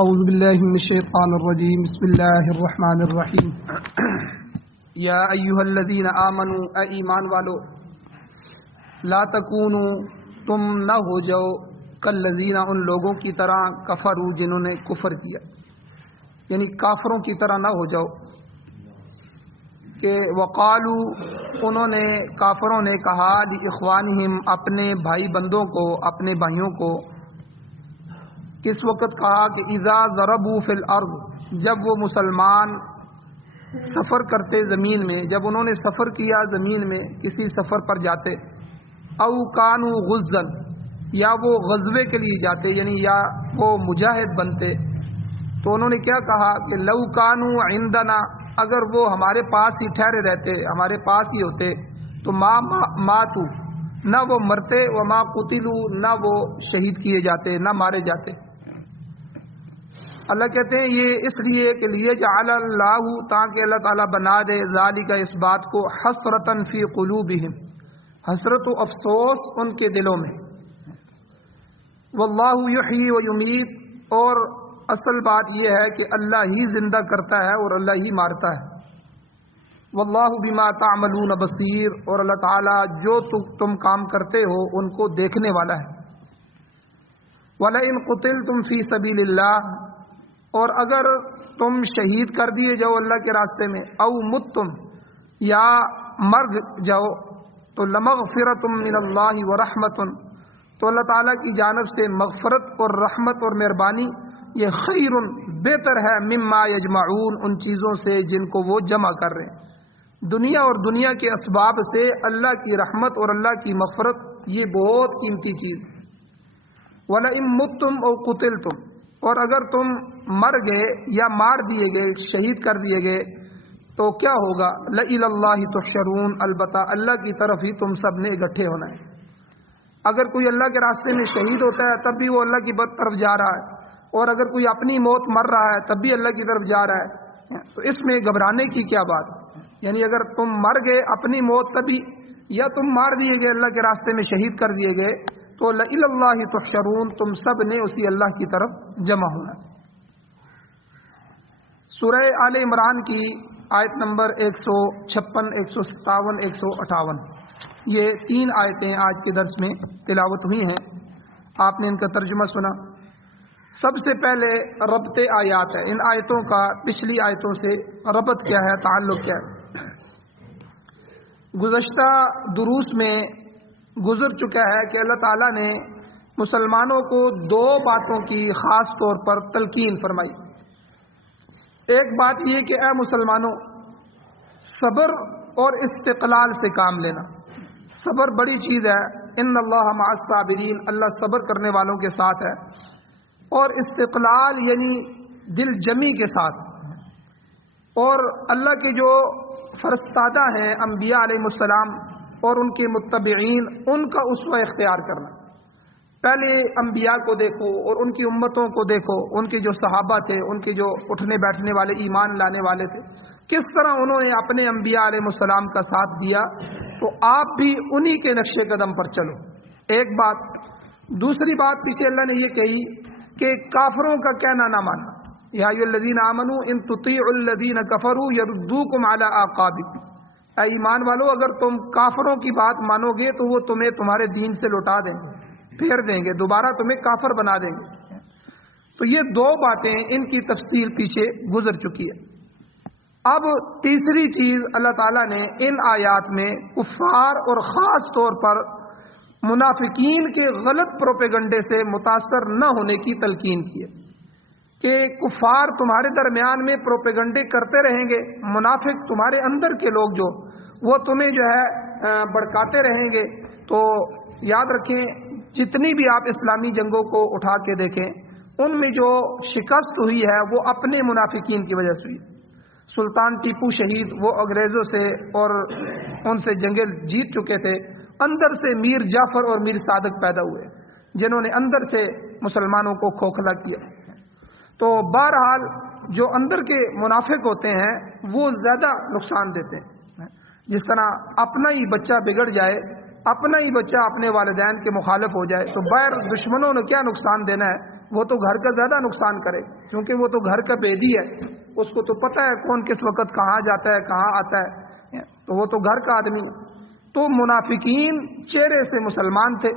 اعوذ باللہ من الشیطان الرجیم بسم اللہ الرحمن الرحیم یا ایھا الذین آمنوا اے ایمان والو لا تکونوا تم نہ ہو جاؤ کالذین ان لوگوں کی طرح کفروا جنہوں نے کفر کیا، یعنی کافروں کی طرح نہ ہو جاؤ کہ وقالوا انہوں نے کافروں نے کہا لاخوانہم اپنے بھائی بندوں کو، اپنے بھائیوں کو، کس وقت کہا کہ اذا ضربوا فی الارض جب وہ مسلمان سفر کرتے زمین میں، جب انہوں نے سفر کیا زمین میں، کسی سفر پر جاتے، او کانوا غزا یا وہ غزوے کے لیے جاتے یعنی یا وہ مجاہد بنتے، تو انہوں نے کیا کہا کہ لو کانوا عندنا اگر وہ ہمارے پاس ہی ٹھہرے رہتے، ہمارے پاس ہی ہوتے تو ماتوا نہ وہ مرتے، وما قتلوا نہ وہ شہید کیے جاتے، نہ مارے جاتے۔ اللہ کہتے ہیں یہ اس لیے کہ لیجعل اللہ تاکہ اللہ تعالیٰ بنا دے ذالک اس بات کو حسرۃ فی قلوبہم، حسرت و افسوس ان کے دلوں میں، واللہ یحیی و یمیت اور اصل بات یہ ہے کہ اللہ ہی زندہ کرتا ہے اور اللہ ہی مارتا ہے، واللہ بما تعملون بصیر اور اللہ تعالیٰ جو تم کام کرتے ہو ان کو دیکھنے والا ہے۔ وَلَئِن قُتِلْتُمْ فِي سَبِيلِ اللَّهِ اور اگر تم شہید کر دیے جاؤ اللہ کے راستے میں، او متتم یا مر جاؤ، تو لمغفرۃ من اللہ ورحمۃ تو اللہ تعالیٰ کی جانب سے مغفرت اور رحمت اور مہربانی یہ خیر بہتر ہے مما یجمعون ان چیزوں سے جن کو وہ جمع کر رہے ہیں۔ دنیا اور دنیا کے اسباب سے اللہ کی رحمت اور اللہ کی مغفرت یہ بہت قیمتی چیز۔ وَلَئِن مُتُّمْ أَوْ قُتِلْتُمْ اور اگر تم مر گئے یا مار دیے گئے، شہید کر دیے گئے تو کیا ہوگا؟ لَإِلَى اللَّهِ تُحْشَرُونَ البتہ اللہ کی طرف ہی تم سب نے اکٹھے ہونا ہے۔ اگر کوئی اللہ کے راستے میں شہید ہوتا ہے تب بھی وہ اللہ کی طرف جا رہا ہے، اور اگر کوئی اپنی موت مر رہا ہے تب بھی اللہ کی طرف جا رہا ہے، تو اس میں گھبرانے کی کیا بات؟ یعنی اگر تم مر گئے اپنی موت تبھی، یا تم مار دیے گئے اللہ کے راستے میں شہید کر دیے گئے، تو لَإِلَى اللَّهِ تُحْشَرُونَ تم سب نے اسی اللہ کی طرف جمع ہونا۔ سورہ آل عمران کی آیت نمبر 156، 157، 158 یہ 3 آیتیں آج کے درس میں تلاوت ہوئی ہیں، آپ نے ان کا ترجمہ سنا۔ سب سے پہلے ربط آیات ہے، ان آیتوں کا پچھلی آیتوں سے ربط کیا ہے، تعلق کیا ہے۔ گزشتہ دروس میں گزر چکا ہے کہ اللہ تعالیٰ نے مسلمانوں کو 2 باتوں کی خاص طور پر تلقین فرمائی۔ ایک بات یہ کہ اے مسلمانوں، صبر اور استقلال سے کام لینا۔ صبر بڑی چیز ہے، ان اللہ مع الصابرین، اللہ صبر کرنے والوں کے ساتھ ہے، اور استقلال یعنی دل جمی کے ساتھ، اور اللہ کے جو فرستادہ ہیں انبیاء علیہ السلام اور ان کے متبعین، ان کا اسوہ اختیار کرنا۔ پہلے انبیاء کو دیکھو اور ان کی امتوں کو دیکھو، ان کے جو صحابہ تھے، ان کے جو اٹھنے بیٹھنے والے ایمان لانے والے تھے، کس طرح انہوں نے اپنے انبیاء علیہ السلام کا ساتھ دیا، تو آپ بھی انہی کے نقش قدم پر چلو۔ ایک بات۔ دوسری بات پیچھے اللہ نے یہ کہی کہ کافروں کا کہنا نہ مانا، یا ایھا الذین آمنوا ان تطیعوا الذین کفروا یردوکم علی اعقابکم، اے ایمان والو اگر تم کافروں کی بات مانو گے تو وہ تمہیں تمہارے دین سے لوٹا دیں گے، پھیر دیں گے، دوبارہ تمہیں کافر بنا دیں گے۔ تو یہ 2 باتیں، ان کی تفصیل پیچھے گزر چکی ہے۔ اب تیسری چیز اللہ تعالیٰ نے ان آیات میں کفار اور خاص طور پر منافقین کے غلط پروپیگنڈے سے متاثر نہ ہونے کی تلقین کی ہے کہ کفار تمہارے درمیان میں پروپیگنڈے کرتے رہیں گے، منافق تمہارے اندر کے لوگ جو وہ تمہیں جو ہے بڑکاتے رہیں گے۔ تو یاد رکھیں، جتنی بھی آپ اسلامی جنگوں کو اٹھا کے دیکھیں، ان میں جو شکست ہوئی ہے وہ اپنے منافقین کی وجہ سے ہوئی۔ سلطان ٹیپو شہید، وہ انگریزوں سے اور ان سے جنگیں جیت چکے تھے، اندر سے میر جعفر اور میر صادق پیدا ہوئے جنہوں نے اندر سے مسلمانوں کو کھوکھلا کیا۔ تو بہرحال جو اندر کے منافق ہوتے ہیں وہ زیادہ نقصان دیتے ہیں۔ جس طرح اپنا ہی بچہ بگڑ جائے، اپنا ہی بچہ اپنے والدین کے مخالف ہو جائے، تو باہر دشمنوں نے کیا نقصان دینا ہے، وہ تو گھر کا زیادہ نقصان کرے، کیونکہ وہ تو گھر کا بیدی ہے، اس کو تو پتہ ہے کون کس وقت کہاں جاتا ہے کہاں آتا ہے، تو وہ تو گھر کا آدمی۔ تو منافقین چہرے سے مسلمان تھے،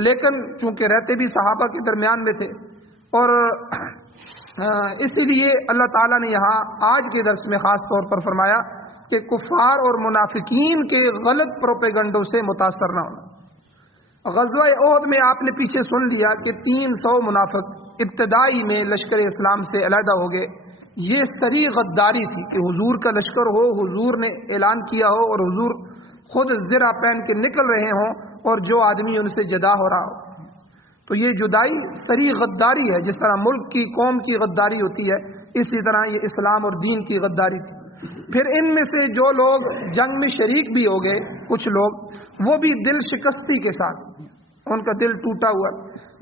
لیکن چونکہ رہتے بھی صحابہ کے درمیان میں تھے، اور اسی لیے اللہ تعالیٰ نے یہاں آج کے درس میں خاص طور پر فرمایا کہ کفار اور منافقین کے غلط پروپیگنڈوں سے متاثر نہ ہونا۔ غزوہ احد میں آپ نے پیچھے سن لیا کہ 300 منافق ابتدائی میں لشکر اسلام سے علیحدہ ہو گئے۔ یہ سری غداری تھی کہ حضور کا لشکر ہو، حضور نے اعلان کیا ہو اور حضور خود زرہ پہن کے نکل رہے ہوں اور جو آدمی ان سے جدا ہو رہا ہو، تو یہ جدائی سری غداری ہے۔ جس طرح ملک کی قوم کی غداری ہوتی ہے، اسی طرح یہ اسلام اور دین کی غداری تھی۔ پھر ان میں سے جو لوگ جنگ میں شریک بھی ہو گئے، کچھ لوگ وہ بھی دل شکستی کے ساتھ، ان کا دل ٹوٹا ہوا۔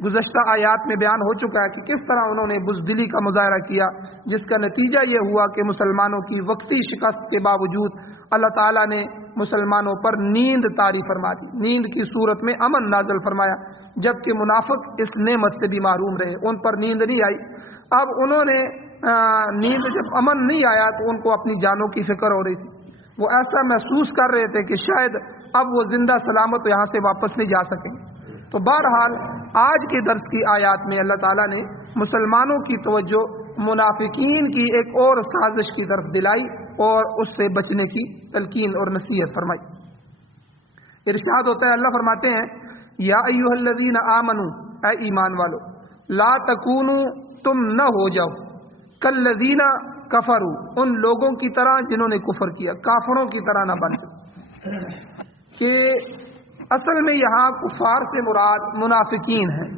گزشتہ آیات میں بیان ہو چکا ہے کہ کس طرح انہوں نے بزدلی کا مظاہرہ کیا، جس کا نتیجہ یہ ہوا کہ مسلمانوں کی وقتی شکست کے باوجود اللہ تعالیٰ نے مسلمانوں پر نیند طاری فرما دی، نیند کی صورت میں امن نازل فرمایا، جبکہ منافق اس نعمت سے بھی محروم رہے، ان پر نیند نہیں آئی۔ اب انہوں نے نیند جب امن نہیں آیا تو ان کو اپنی جانوں کی فکر ہو رہی تھی، وہ ایسا محسوس کر رہے تھے کہ شاید اب وہ زندہ سلامت یہاں سے واپس نہیں جا سکیں۔ تو بہرحال آج کے درس کی آیات میں اللہ تعالیٰ نے مسلمانوں کی توجہ منافقین کی ایک اور سازش کی طرف دلائی اور اس سے بچنے کی تلقین اور نصیحت فرمائی۔ ارشاد ہوتا ہے، اللہ فرماتے ہیں یا ایھا الذین آمنوا، اے ایمان والو، لا تکونوا، تم نہ ہو جاؤ، کالذین کفروا، ان لوگوں کی طرح جنہوں نے کفر کیا، کافروں کی طرح نہ بن۔ کہ اصل میں یہاں کفار سے مراد منافقین ہیں،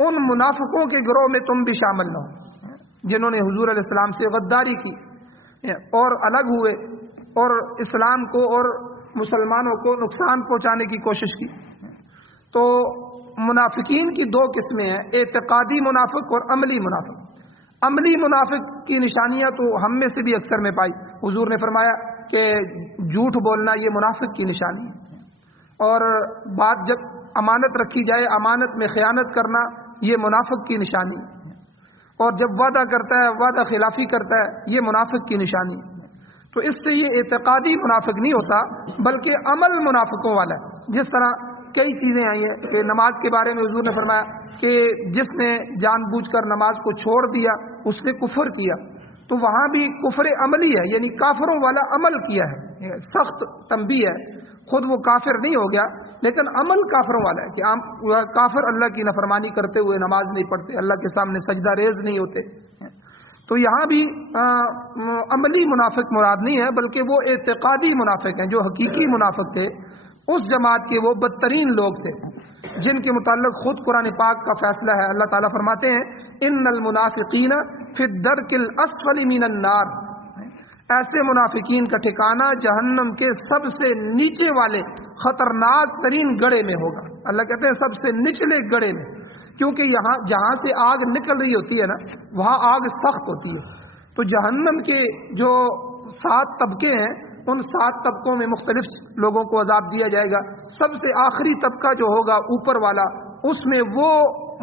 ان منافقوں کے گروہ میں تم بھی شامل نہ ہو جنہوں نے حضور علیہ السلام سے غداری کی اور الگ ہوئے اور اسلام کو اور مسلمانوں کو نقصان پہنچانے کی کوشش کی۔ تو منافقین کی دو قسمیں ہیں، اعتقادی منافق اور عملی منافق۔ عملی منافق کی نشانیاں تو ہم میں سے بھی اکثر میں پائی۔ حضور نے فرمایا کہ جھوٹ بولنا یہ منافق کی نشانی ہے، اور بات جب امانت رکھی جائے امانت میں خیانت کرنا یہ منافق کی نشانی ہے، اور جب وعدہ کرتا ہے وعدہ خلافی کرتا ہے یہ منافق کی نشانی ہے۔ تو اس سے یہ اعتقادی منافق نہیں ہوتا بلکہ عمل منافقوں والا ہے۔ جس طرح کئی چیزیں آئی ہیں کہ نماز کے بارے میں حضور نے فرمایا کہ جس نے جان بوجھ کر نماز کو چھوڑ دیا اس نے کفر کیا، تو وہاں بھی کفر عملی ہے، یعنی کافروں والا عمل کیا ہے، سخت تنبیہ ہے۔ خود وہ کافر نہیں ہو گیا لیکن عمل کافروں والا ہے کہ کافر اللہ کی نافرمانی کرتے ہوئے نماز نہیں پڑھتے، اللہ کے سامنے سجدہ ریز نہیں ہوتے۔ تو یہاں بھی عملی منافق مراد نہیں ہے بلکہ وہ اعتقادی منافق ہیں۔ جو حقیقی منافق تھے اس جماعت کے وہ بدترین لوگ تھے جن کے متعلق خود قرآن پاک کا فیصلہ ہے۔ اللہ تعالیٰ فرماتے ہیں ان المنافقین فی الدرک الاسفل من النار، ایسے منافقین کا ٹھکانہ جہنم کے سب سے نیچے والے خطرناک ترین گڑھے میں ہوگا۔ اللہ کہتے ہیں سب سے نچلے گڑھے میں، کیونکہ یہاں جہاں سے آگ نکل رہی ہوتی ہے نا وہاں آگ سخت ہوتی ہے۔ تو جہنم کے جو 7 طبقے ہیں ان 7 طبقوں میں مختلف لوگوں کو عذاب دیا جائے گا۔ سب سے آخری طبقہ جو ہوگا اوپر والا، اس میں وہ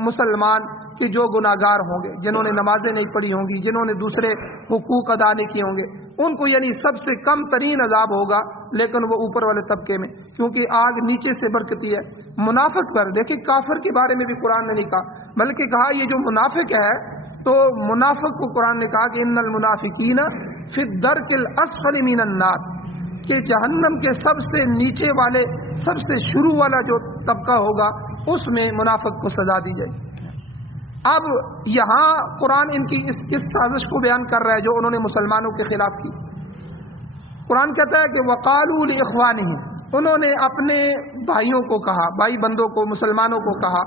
مسلمان کہ جو گناہگار ہوں گے، جنہوں نے نمازیں نہیں پڑھی ہوں گی، جنہوں نے دوسرے حقوق ادا نہیں کیے ہوں گے، ان کو یعنی سب سے کم ترین عذاب ہوگا، لیکن وہ اوپر والے طبقے میں، کیونکہ آگ نیچے سے برکتی ہے۔ منافق پر دیکھیں، کافر کے بارے میں بھی قرآن نے نہیں کہا بلکہ کہا یہ جو منافق ہے، تو منافق کو قرآن نے کہا کہ ان المنافقین فی الدرک الاسفل من النار، کہ جہنم کے سب سے نیچے والے سب سے شروع والا جو طبقہ ہوگا اس میں منافق کو سزا دی جائے۔ اب یہاں قرآن ان کی اس سازش کو بیان کر رہا ہے جو انہوں نے مسلمانوں کے خلاف کی۔ قرآن کہتا ہے کہ وقالوا لاخوانہم، انہوں نے اپنے بھائیوں کو کہا، بھائی بندوں کو، مسلمانوں کو کہا۔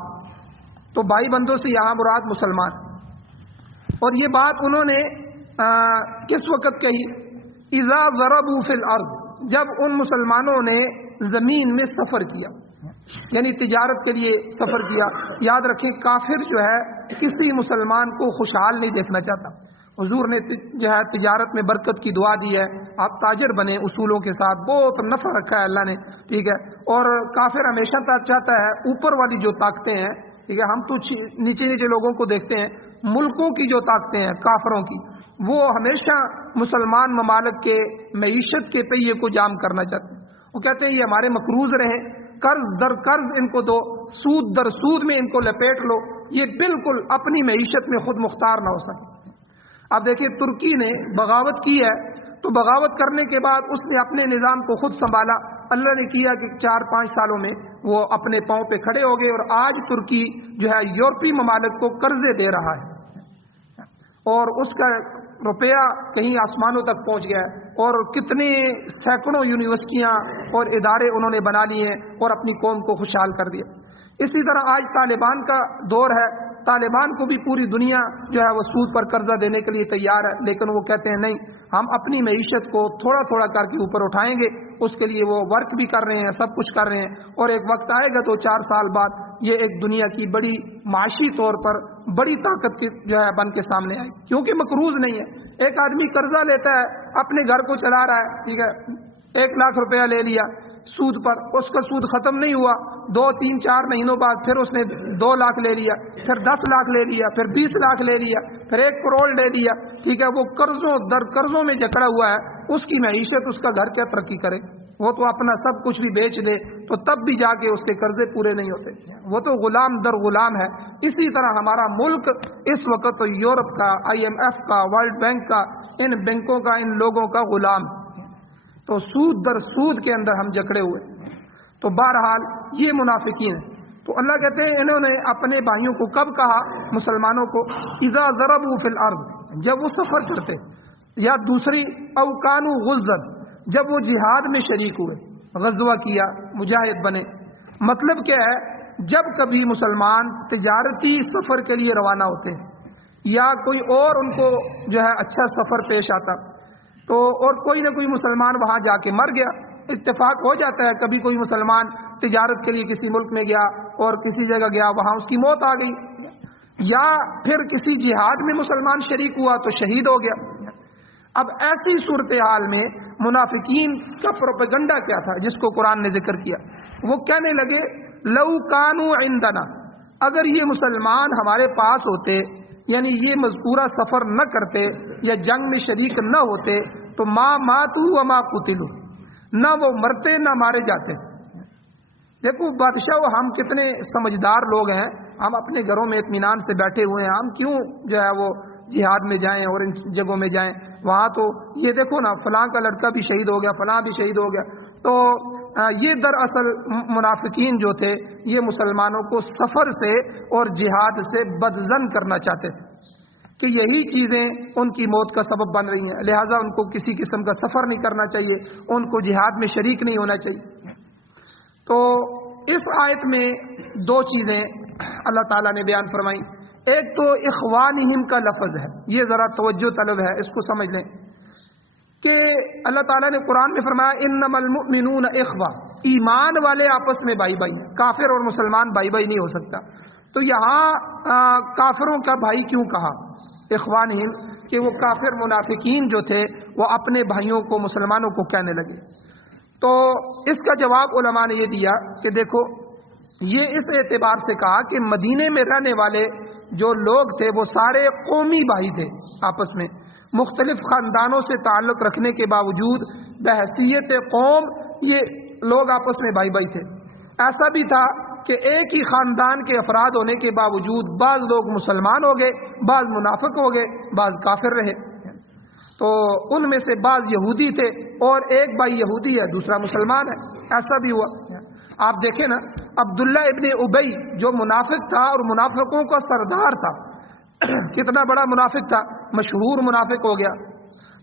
تو بھائی بندوں سے یہاں مراد مسلمان، اور یہ بات انہوں نے کس وقت کہی؟ اذا ضربوا فی الارض، جب ان مسلمانوں نے زمین میں سفر کیا، یعنی تجارت کے لیے سفر کیا۔ یاد رکھیں کافر جو ہے کسی مسلمان کو خوشحال نہیں دیکھنا چاہتا۔ حضور نے جو ہے تجارت میں برکت کی دعا دی ہے، آپ تاجر بنے اصولوں کے ساتھ، بہت نفع رکھا ہے اللہ نے، ٹھیک ہے۔ اور کافر ہمیشہ چاہتا ہے اوپر والی جو طاقتیں ہیں ٹھیک ہے، ہم تو نیچے نیچے لوگوں کو دیکھتے ہیں، ملکوں کی جو طاقتیں ہیں کافروں کی، وہ ہمیشہ مسلمان ممالک کے معیشت کے پہیے کو جام کرنا چاہتے ہیں۔ وہ کہتے ہیں یہ ہمارے مقروض رہیں، قرض در قرض ان کو دو، سود در سود میں ان کو لپیٹ لو، یہ بالکل اپنی معیشت میں خود مختار نہ ہو سکے۔ اب دیکھیے ترکی نے بغاوت کی ہے، تو بغاوت کرنے کے بعد اس نے اپنے نظام کو خود سنبھالا، اللہ نے کیا کہ 4-5 سالوں میں وہ اپنے پاؤں پہ کھڑے ہو گئے، اور آج ترکی جو ہے یورپی ممالک کو قرضے دے رہا ہے، اور اس کا روپیہ کہیں آسمانوں تک پہنچ گیا ہے، اور کتنے سینکڑوں یونیورسٹیاں اور ادارے انہوں نے بنا لیے ہیں اور اپنی قوم کو خوشحال کر دیا۔ اسی طرح آج طالبان کا دور ہے، طالبان کو بھی پوری دنیا جو ہے وہ سود پر قرضہ دینے کے لیے تیار ہے، لیکن وہ کہتے ہیں نہیں، ہم اپنی معیشت کو تھوڑا تھوڑا کر کے اوپر اٹھائیں گے، اس کے لیے وہ ورک بھی کر رہے ہیں، سب کچھ کر رہے ہیں، اور ایک وقت آئے گا تو 4 سال بعد یہ ایک دنیا کی بڑی معاشی طور پر بڑی طاقت کی جو ہے بن کے سامنے آئی، کیونکہ مقروض نہیں ہے۔ ایک آدمی قرضہ لیتا ہے، اپنے گھر کو چلا رہا ہے، ٹھیک ہے، 1 لاکھ روپیہ لے لیا سود پر، اس کا سود ختم نہیں ہوا، 2-3-4 مہینوں بعد پھر اس نے 2 لاکھ لے لیا، پھر 10 لاکھ لے لیا، پھر 20 لاکھ لے لیا، پھر 1 کروڑ لے لیا، ٹھیک ہے، وہ قرضوں در قرضوں میں جکڑا ہوا ہے، اس کی معیشت، اس کا گھر کیا ترقی کرے؟ وہ تو اپنا سب کچھ بھی بیچ دے تو تب بھی جا کے اس کے قرضے پورے نہیں ہوتے، وہ تو غلام در غلام ہے۔ اسی طرح ہمارا ملک اس وقت یورپ کا، IMF کا، ورلڈ بینک کا، ان بینکوں کا، ان لوگوں کا غلام، تو سود در سود کے اندر ہم جکڑے ہوئے۔ تو بہرحال یہ منافقین ہیں۔ تو اللہ کہتے ہیں انہوں نے اپنے بھائیوں کو کب کہا؟ مسلمانوں کو، اذا ضربوا فی الارض، جب وہ سفر کرتے، یا دوسری او کانوا غزا، جب وہ جہاد میں شریک ہوئے، غزوہ کیا، مجاہد بنے۔ مطلب کیا ہے؟ جب کبھی مسلمان تجارتی سفر کے لیے روانہ ہوتے ہیں، یا کوئی اور ان کو جو ہے اچھا سفر پیش آتا، تو اور کوئی نہ کوئی مسلمان وہاں جا کے مر گیا، اتفاق ہو جاتا ہے کبھی کوئی مسلمان تجارت کے لیے کسی ملک میں گیا اور کسی جگہ گیا، وہاں اس کی موت آ گئی، یا پھر کسی جہاد میں مسلمان شریک ہوا تو شہید ہو گیا۔ اب ایسی صورتحال میں منافقین کا پروپیگنڈا کیا تھا جس کو قرآن نے ذکر کیا؟ وہ کہنے لگے لو کانوا عندنا، اگر یہ مسلمان ہمارے پاس ہوتے، یعنی یہ مذکورہ سفر نہ کرتے یا جنگ میں شریک نہ ہوتے، تو ما ماتوا وما قتلوا، نہ وہ مرتے نہ مارے جاتے۔ دیکھو بادشاہ، ہم کتنے سمجھدار لوگ ہیں، ہم اپنے گھروں میں اطمینان سے بیٹھے ہوئے ہیں، ہم کیوں جو ہے وہ جہاد میں جائیں اور ان جگہوں میں جائیں؟ وہاں تو یہ دیکھو نا، فلاں کا لڑکا بھی شہید ہو گیا، فلاں بھی شہید ہو گیا۔ تو یہ دراصل منافقین جو تھے، یہ مسلمانوں کو سفر سے اور جہاد سے بدظن کرنا چاہتے تھے کہ یہی چیزیں ان کی موت کا سبب بن رہی ہیں، لہٰذا ان کو کسی قسم کا سفر نہیں کرنا چاہیے، ان کو جہاد میں شریک نہیں ہونا چاہیے۔ تو اس آیت میں 2 چیزیں اللہ تعالیٰ نے بیان فرمائی۔ ایک تو اخوانہم کا لفظ ہے، یہ ذرا توجہ طلب ہے، اس کو سمجھ لیں کہ اللہ تعالیٰ نے قرآن میں فرمایا انما المؤمنون اخوہ، ایمان والے آپس میں بھائی بھائی ہیں، کافر اور مسلمان بھائی بھائی نہیں ہو سکتا۔ تو یہاں کافروں کا بھائی کیوں کہا اخوانہم؟ کہ وہ کافر منافقین جو تھے وہ اپنے بھائیوں کو مسلمانوں کو کہنے لگے۔ تو اس کا جواب علماء نے یہ دیا کہ دیکھو، یہ اس اعتبار سے کہا کہ مدینے میں رہنے والے جو لوگ تھے وہ سارے قومی بھائی تھے، آپس میں مختلف خاندانوں سے تعلق رکھنے کے باوجود بحیثیت قوم یہ لوگ آپس میں بھائی بھائی تھے۔ ایسا بھی تھا کہ ایک ہی خاندان کے افراد ہونے کے باوجود بعض لوگ مسلمان ہو گئے، بعض منافق ہو گئے، بعض کافر رہے۔ تو ان میں سے بعض یہودی تھے اور ایک بھائی یہودی ہے، دوسرا مسلمان ہے، ایسا بھی ہوا۔ آپ دیکھیں نا، عبداللہ ابن ابی جو منافق تھا اور منافقوں کا سردار تھا، کتنا بڑا منافق تھا، مشہور منافق ہو گیا۔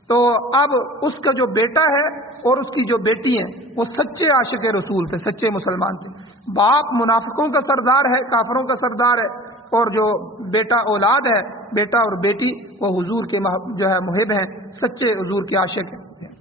تو اب اس کا جو بیٹا ہے اور اس کی جو بیٹی ہیں وہ سچے عاشق رسول تھے، سچے مسلمان تھے۔ باپ منافقوں کا سردار ہے، کافروں کا سردار ہے، اور جو بیٹا اولاد ہے، بیٹا اور بیٹی، وہ حضور کے جو ہے محب ہیں، سچے حضور کے عاشق ہیں۔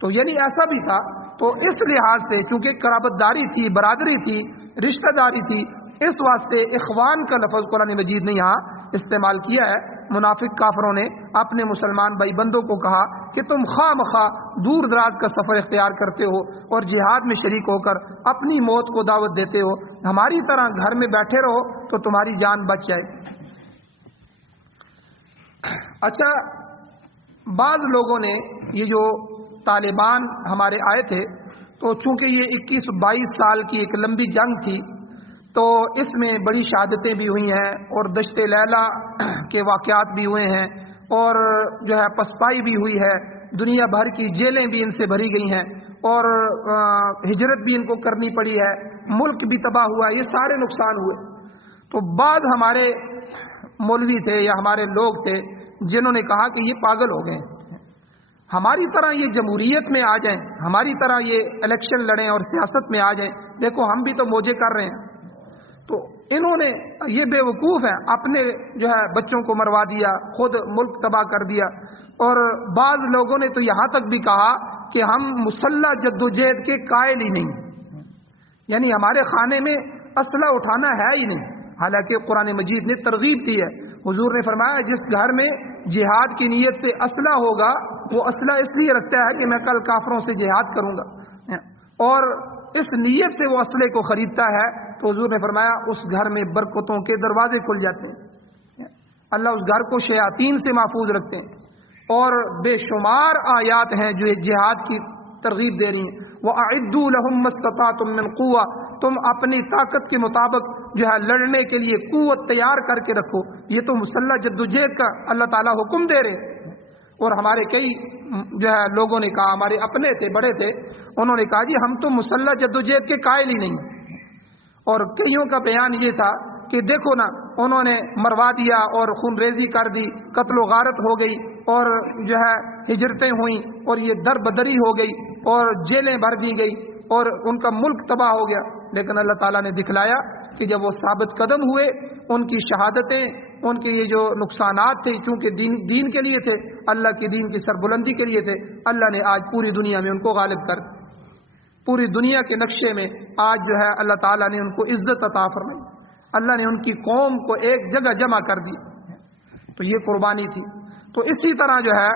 تو یعنی ایسا بھی تھا۔ تو اس لحاظ سے چونکہ قرابت داری تھی، برادری تھی، رشتہ داری تھی، اس واسطے اخوان کا لفظ قرآن مجید نے یہاں استعمال کیا ہے۔ منافق کافروں نے اپنے مسلمان بھائی بندوں کو کہا کہ تم خواہ مخواہ دور دراز کا سفر اختیار کرتے ہو اور جہاد میں شریک ہو کر اپنی موت کو دعوت دیتے ہو، ہماری طرح گھر میں بیٹھے رہو تو تمہاری جان بچ جائے۔ اچھا، بعض لوگوں نے یہ جو طالبان ہمارے آئے تھے، تو چونکہ یہ 21-22 سال کی ایک لمبی جنگ تھی، تو اس میں بڑی شہادتیں بھی ہوئی ہیں اور دشت لیلہ کے واقعات بھی ہوئے ہیں، اور جو ہے پسپائی بھی ہوئی ہے، دنیا بھر کی جیلیں بھی ان سے بھری گئی ہیں، اور ہجرت بھی ان کو کرنی پڑی ہے، ملک بھی تباہ ہوا، یہ سارے نقصان ہوئے۔ تو بعض ہمارے مولوی تھے یا ہمارے لوگ تھے جنہوں نے کہا کہ یہ پاگل ہو گئے، ہماری طرح یہ جمہوریت میں آ جائیں، ہماری طرح یہ الیکشن لڑیں اور سیاست میں آ جائیں، دیکھو ہم بھی تو موجے کر رہے ہیں۔ تو انہوں نے، یہ بے وقوف ہیں، اپنے جو ہے بچوں کو مروا دیا، خود ملک تباہ کر دیا، اور بعض لوگوں نے تو یہاں تک بھی کہا کہ ہم مسلح جدوجہد کے قائل ہی نہیں، یعنی ہمارے خانے میں اسلحہ اٹھانا ہے ہی نہیں، حالانکہ قرآن مجید نے ترغیب دی ہے۔ حضور نے فرمایا جس گھر میں جہاد کی نیت سے اسلحہ ہوگا، وہ اسلحہ اس لیے رکھتا ہے کہ میں کل کافروں سے جہاد کروں گا، اور اس نیت سے وہ اسلحے کو خریدتا ہے، تو حضور نے فرمایا اس گھر میں برکتوں کے دروازے کھل جاتے ہیں، اللہ اس گھر کو شیاطین سے محفوظ رکھتے ہیں۔ اور بے شمار آیات ہیں جو جہاد کی ترغیب دے رہی ہیں، وَأَعِدُّوا لَهُم مَّا اسْتَطَعْتُم مِّن قُوَّةٍ، تم اپنی طاقت کے مطابق جو ہے لڑنے کے لیے قوت تیار کر کے رکھو۔ یہ تو مسلح جدوجہد کا اللہ تعالیٰ حکم دے رہے ہیں۔ اور ہمارے کئی جو ہے لوگوں نے کہا، ہمارے اپنے تھے، بڑے تھے، انہوں نے کہا جی ہم تو مسلح جدوجہد کے قائل ہی نہیں، اور کئیوں کا بیان یہ تھا کہ دیکھو نا انہوں نے مروا دیا اور خون ریزی کر دی، قتل و غارت ہو گئی، اور جو ہے ہجرتیں ہوئیں، اور یہ در بدری ہو گئی، اور جیلیں بھر دی گئی، اور ان کا ملک تباہ ہو گیا۔ لیکن اللہ تعالیٰ نے دکھلایا کہ جب وہ ثابت قدم ہوئے، ان کی شہادتیں، ان کے یہ جو نقصانات تھے، چونکہ دین کے لیے تھے، اللہ کے دین کی سربلندی کے لیے تھے، اللہ نے آج پوری دنیا میں ان کو غالب کر، پوری دنیا کے نقشے میں آج جو ہے اللہ تعالیٰ نے ان کو عزت عطا فرمائی، اللہ نے ان کی قوم کو ایک جگہ جمع کر دی۔ تو یہ قربانی تھی۔ تو اسی طرح جو ہے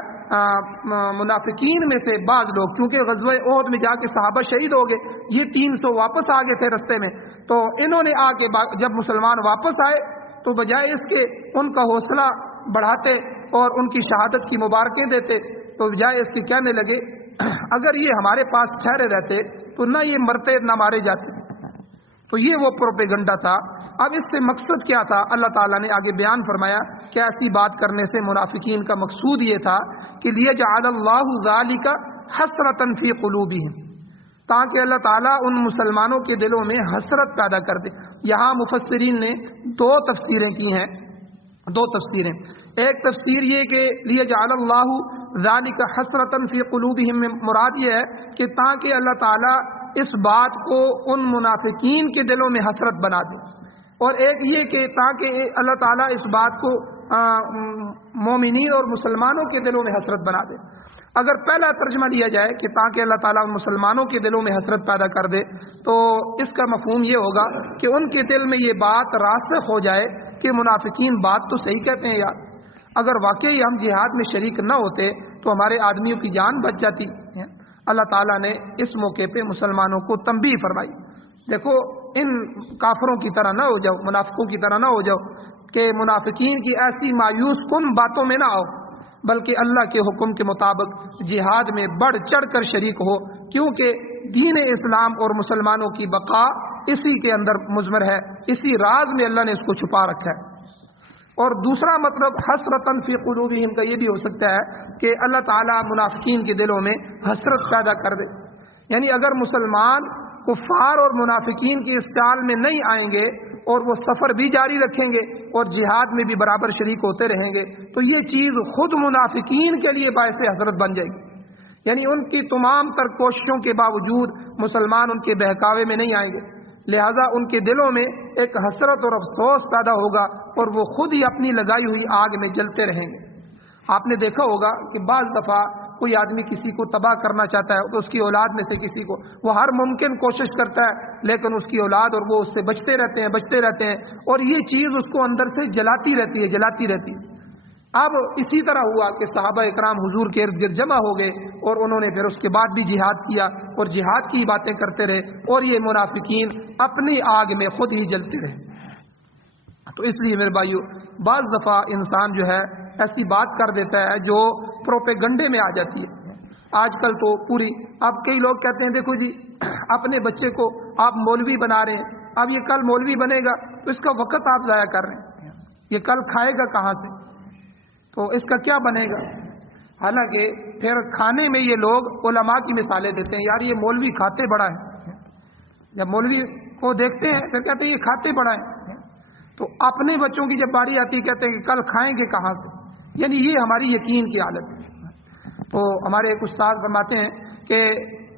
منافقین میں سے بعض لوگ، چونکہ غزوہ احد میں جا کے صحابہ شہید ہو گئے، یہ 300 واپس آ گئے تھے رستے میں، تو انہوں نے آ کے جب مسلمان واپس آئے تو بجائے اس کے ان کا حوصلہ بڑھاتے اور ان کی شہادت کی مبارکیں دیتے، تو بجائے اس کے کہنے لگے اگر یہ ہمارے پاس ٹھہرے رہتے تو نہ یہ مرتے نہ مارے جاتے۔ تو یہ وہ پروپیگنڈا تھا۔ اب اس سے مقصد کیا تھا؟ اللہ تعالیٰ نے آگے بیان فرمایا کہ ایسی بات کرنے سے منافقین کا مقصود یہ تھا کہ لِيَجْعَلَ اللَّهُ ذَلِكَ حَسْرَةً فِي قُلُوبِهِمْ، تاکہ اللہ تعالیٰ ان مسلمانوں کے دلوں میں حسرت پیدا کر دے۔ یہاں مفسرین نے دو تفسیریں کی ہیں، دو تفسیریں۔ ایک تفسیر یہ کہ لِيَجْعَلَ اللَّهُ ذَلِكَ حَسْرَةً فِي قُلُوبِهِمْ میں مراد یہ ہے کہ تاکہ اللہ تعالیٰ اس بات کو ان منافقین کے دلوں میں حسرت بنا دے، اور ایک یہ کہ تاکہ اللہ تعالیٰ اس بات کو مومنین اور مسلمانوں کے دلوں میں حسرت بنا دے۔ اگر پہلا ترجمہ لیا جائے کہ تاکہ اللہ تعالیٰ ان مسلمانوں کے دلوں میں حسرت پیدا کر دے، تو اس کا مفہوم یہ ہوگا کہ ان کے دل میں یہ بات راسخ ہو جائے کہ منافقین بات تو صحیح کہتے ہیں یار، اگر واقعی ہم جہاد میں شریک نہ ہوتے تو ہمارے آدمیوں کی جان بچ جاتی۔ اللہ تعالیٰ نے اس موقع پہ مسلمانوں کو تنبیہ فرمائی، دیکھو ان کافروں کی طرح نہ ہو جاؤ، منافقوں کی طرح نہ ہو جاؤ کہ منافقین کی ایسی مایوس کن باتوں میں نہ آؤ، بلکہ اللہ کے حکم کے مطابق جہاد میں بڑھ چڑھ کر شریک ہو، کیونکہ دین اسلام اور مسلمانوں کی بقا اسی کے اندر مضمر ہے، اسی راز میں اللہ نے اس کو چھپا رکھا ہے۔ اور دوسرا مطلب حسرتاً فی قلوبہم کا یہ بھی ہو سکتا ہے کہ اللہ تعالیٰ منافقین کے دلوں میں حسرت پیدا کر دے، یعنی اگر مسلمان کفار اور منافقین کی اس چال میں نہیں آئیں گے اور وہ سفر بھی جاری رکھیں گے اور جہاد میں بھی برابر شریک ہوتے رہیں گے، تو یہ چیز خود منافقین کے لیے باعث حسرت بن جائے گی، یعنی ان کی تمام تر کوششوں کے باوجود مسلمان ان کے بہکاوے میں نہیں آئیں گے، لہذا ان کے دلوں میں ایک حسرت اور افسوس پیدا ہوگا اور وہ خود ہی اپنی لگائی ہوئی آگ میں جلتے رہیں گے۔ آپ نے دیکھا ہوگا کہ بعض دفعہ کوئی آدمی کسی کو تباہ کرنا چاہتا ہے تو اس کی اولاد میں سے کسی کو وہ ہر ممکن کوشش کرتا ہے، لیکن اس کی اولاد اور وہ اس سے بچتے رہتے ہیں اور یہ چیز اس کو اندر سے جلاتی رہتی ہے۔ اب اسی طرح ہوا کہ صحابہ اکرام حضور کے ارد گرد جمع ہو گئے اور انہوں نے پھر اس کے بعد بھی جہاد کیا اور جہاد کی باتیں کرتے رہے اور یہ منافقین اپنی آگ میں خود ہی جلتے رہے۔ تو اس لیے میرے بھائیو بعض دفعہ انسان جو ہے ایسی بات کر دیتا ہے جو پروپیگنڈے میں آ جاتی ہے۔ آج کل تو پوری اب کئی لوگ کہتے ہیں دیکھو جی اپنے بچے کو آپ مولوی بنا رہے ہیں، اب یہ کل مولوی بنے گا تو اس کا وقت آپ ضائع کر رہے ہیں، یہ کل کھائے گا کہاں سے، تو اس کا کیا بنے گا۔ حالانکہ پھر کھانے میں یہ لوگ علماء کی مثالیں دیتے ہیں، یار یہ مولوی کھاتے بڑا ہے، جب مولوی کو دیکھتے ہیں پھر کہتے ہیں یہ کھاتے بڑا ہے، تو اپنے بچوں کی جب باری آتی ہے کہتے ہیں کہ کل کھائیں گے کہاں سے، یعنی یہ ہماری یقین کی حالت ہے۔ تو ہمارے ایک استاد فرماتے ہیں کہ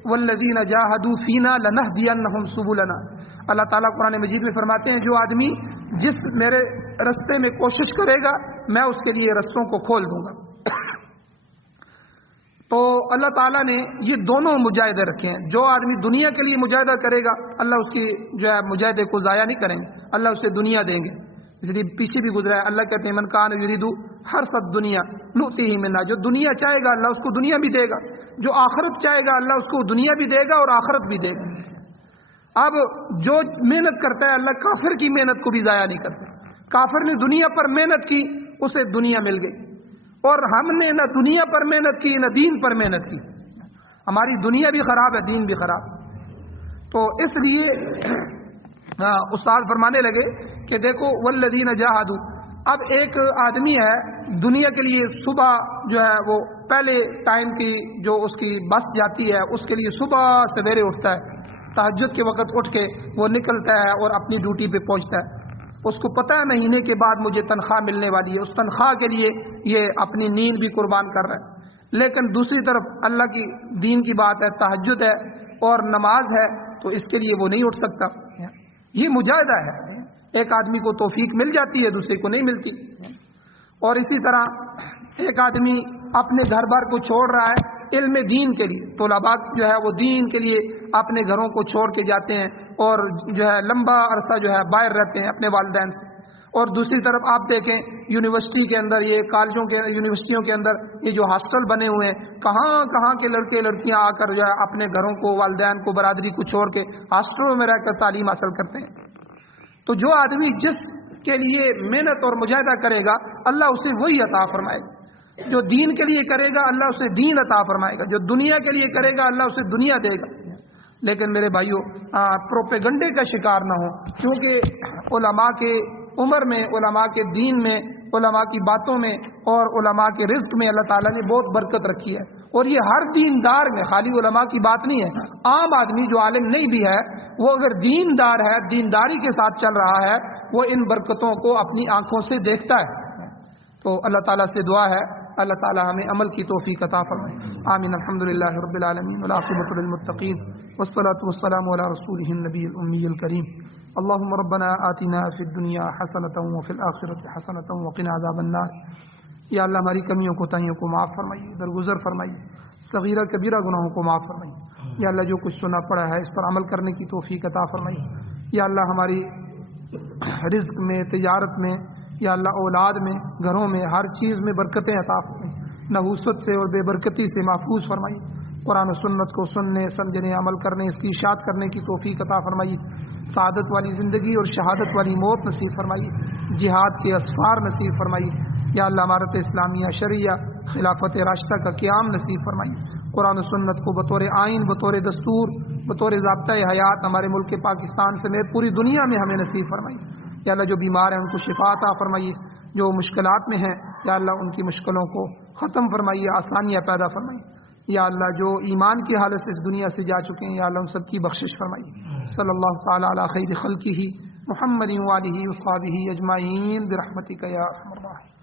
والذین جاہدوا فینا لنہدینہم سبلنا، اللہ تعالیٰ قرآن مجید میں فرماتے ہیں جو آدمی جس میرے رستے میں کوشش کرے گا میں اس کے لیے رستوں کو کھول دوں گا۔ تو اللہ تعالیٰ نے یہ دونوں مجاہدے رکھے ہیں، جو آدمی دنیا کے لیے مجاہدہ کرے گا اللہ اس کی جو ہے مجاہدے کو ضائع نہیں کریں گے، اللہ اسے دنیا دیں گے، اس لیے پیچھے بھی گزرا ہے اللہ کہتے ہیں من کان یرید حرث الدنیا نؤتیہ منہا، جو دنیا چاہے گا اللہ اس کو دنیا بھی دے گا، جو آخرت چاہے گا اللہ اس کو دنیا بھی دے گا اور آخرت بھی دے گا۔ اب جو محنت کرتا ہے اللہ کافر کی محنت کو بھی ضائع نہیں کرتا، کافر نے دنیا پر محنت کی اسے دنیا مل گئی، اور ہم نے نہ دنیا پر محنت کی نہ دین پر محنت کی، ہماری دنیا بھی خراب ہے دین بھی خراب۔ تو اس لیے استاد فرمانے لگے کہ دیکھو والذین جاہدوا، اب ایک آدمی ہے دنیا کے لیے صبح جو ہے وہ پہلے ٹائم کی جو اس کی بس جاتی ہے اس کے لیے صبح سویرے اٹھتا ہے، تہجد کے وقت اٹھ کے وہ نکلتا ہے اور اپنی ڈیوٹی پہ پہنچتا ہے، اس کو پتہ ہے مہینے کے بعد مجھے تنخواہ ملنے والی ہے، اس تنخواہ کے لیے یہ اپنی نیند بھی قربان کر رہا ہے، لیکن دوسری طرف اللہ کی دین کی بات ہے، تہجد ہے اور نماز ہے، تو اس کے لیے وہ نہیں اٹھ سکتا۔ یہ مجاہدہ ہے، ایک آدمی کو توفیق مل جاتی ہے دوسرے کو نہیں ملتی۔ اور اسی طرح ایک آدمی اپنے گھر بار کو چھوڑ رہا ہے علم دین کے لیے، طلباء جو ہے وہ دین کے لیے اپنے گھروں کو چھوڑ کے جاتے ہیں اور جو ہے لمبا عرصہ جو ہے باہر رہتے ہیں اپنے والدین سے، اور دوسری طرف آپ دیکھیں یونیورسٹی کے اندر یہ کالجوں کے یونیورسٹیوں کے اندر یہ جو ہاسٹل بنے ہوئے ہیں کہاں کہاں کے لڑکے لڑکیاں آ کر جو ہے اپنے گھروں کو والدین کو برادری کو چھوڑ کے ہاسٹلوں میں رہ کر تعلیم حاصل کرتے ہیں۔ تو جو آدمی جس کے لیے محنت اور مجاہدہ کرے گا اللہ اسے وہی عطا فرمائے گا، جو دین کے لیے کرے گا اللہ اسے دین عطا فرمائے گا، جو دنیا کے لیے کرے گا اللہ اسے دنیا دے گا۔ لیکن میرے بھائیوں پروپیگنڈے کا شکار نہ ہو، کیونکہ علماء کے عمر میں، علماء کے دین میں، علماء کی باتوں میں اور علماء کے رزق میں اللہ تعالیٰ نے بہت برکت رکھی ہے، اور یہ ہر دیندار میں، خالی علماء کی بات نہیں ہے، عام آدمی جو عالم نہیں بھی ہے وہ اگر دیندار ہے دینداری کے ساتھ چل رہا ہے وہ ان برکتوں کو اپنی آنکھوں سے دیکھتا ہے۔ تو اللہ تعالیٰ سے دعا ہے اللہ تعالیٰ ہمیں عمل کی توفیق عطا فرمائے، آمین۔ الحمدللہ رب العالمین والعاقبۃ للمتقین والصلاة والسلام علی رسولہ النبی الامی الکریم، اللهم ربنا آتنا فی الدنیا حسنۃ وفی الآخرۃ حسنۃ وقنا عذاب النار۔ یا اللہ ہماری کمیوں کوتاہیوں کو معاف فرمائیے، درگزر فرمائیے، صغیرہ کبیرہ گناہوں کو معاف فرمائیے، یا اللہ جو کچھ سنا پڑا ہے اس پر عمل کرنے کی توفیق عطا فرمائیے، یا اللہ ہماری رزق میں، تجارت میں، یا اللہ اولاد میں، گھروں میں، ہر چیز میں برکتیں عطا فرمائیے، نحوست سے اور بے برکتی سے محفوظ فرمائیے، قرآن و سنت کو سننے سمجھنے عمل کرنے اس کی اشاعت کرنے کی توفیق عطا فرمائیے، سعادت والی زندگی اور شہادت والی موت نصیب فرمائیے، جہاد کے اسفار نصیب فرمائیے، یا اللہ امارت اسلامیہ شرعیہ خلافت راشدہ کا قیام نصیب فرمائیے، قرآن و سنت کو بطور آئین، بطور دستور، بطور ضابطۂ حیات ہمارے ملک پاکستان سمیت پوری دنیا میں ہمیں نصیب فرمائیے، یا اللہ جو بیمار ہیں ان کو شفا عطا فرمائیے، جو مشکلات میں ہیں یا اللہ ان کی مشکلوں کو ختم فرمائیے، آسانیاں پیدا فرمائیے، یا اللہ جو ایمان کی حالت سے اس دنیا سے جا چکے ہیں یا اللہ ان سب کی بخشش فرمائیے۔ صلی اللہ تعالی علی خیر خلقہ محمد وآلہ وصحبہ اجمعین برحمتک یا ارحم الراحمین۔